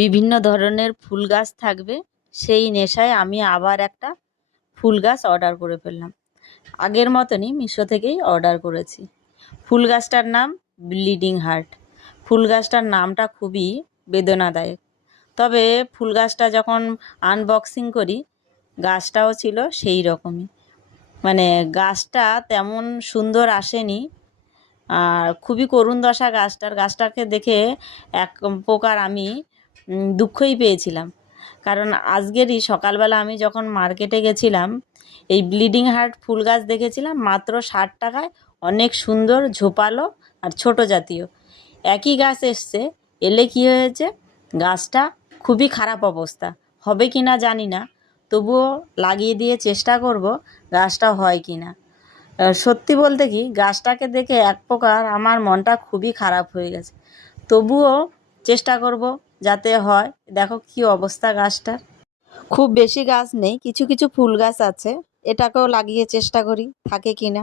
বিভিন্ন ধরনের ফুল গাছ থাকবে সেই নেশায় আমি আবার একটা ফুল গাছ অর্ডার করে ফেললাম। আগের মতনই মিশো থেকেই অর্ডার করেছি। ফুল গাছটার নাম ব্লিডিং হার্ট। ফুল গাছটার নামটা খুবই বেদনাদায়ক। তবে ফুল গাছটা যখন আনবক্সিং করি গাছটাও ছিল সেই রকমই, মানে গাছটা তেমন সুন্দর আসেনি আর খুবই করুণ দশা গাছটাকে দেখে এক প্রকার আমি দুঃখই পেয়েছিলাম। কারণ আজকেরই সকালবেলা আমি যখন মার্কেটে গেছিলাম এই ব্লিডিং হার্ট ফুল গাছ দেখেছিলাম মাত্র 60 টাকায়, অনেক সুন্দর ঝোপালো আর ছোট জাতীয়। একই গাছ এসছে, এলে কি হয়েছে গাছটা খুবই খারাপ অবস্থা, হবে কি না জানি না, তবুও লাগিয়ে দিয়ে চেষ্টা করব গাছটা হয় কি না। সত্যি বলতে কি গাছটাকে দেখে এক প্রকার আমার মনটা খুবই খারাপ হয়ে গেছে, তবুও চেষ্টা করব যাতে হয়। দেখো কি অবস্থা গাছটার। খুব বেশি গাছ নেই, কিছু কিছু ফুল গাছ আছে, এটাকেও লাগিয়ে চেষ্টা করি থাকে কি না।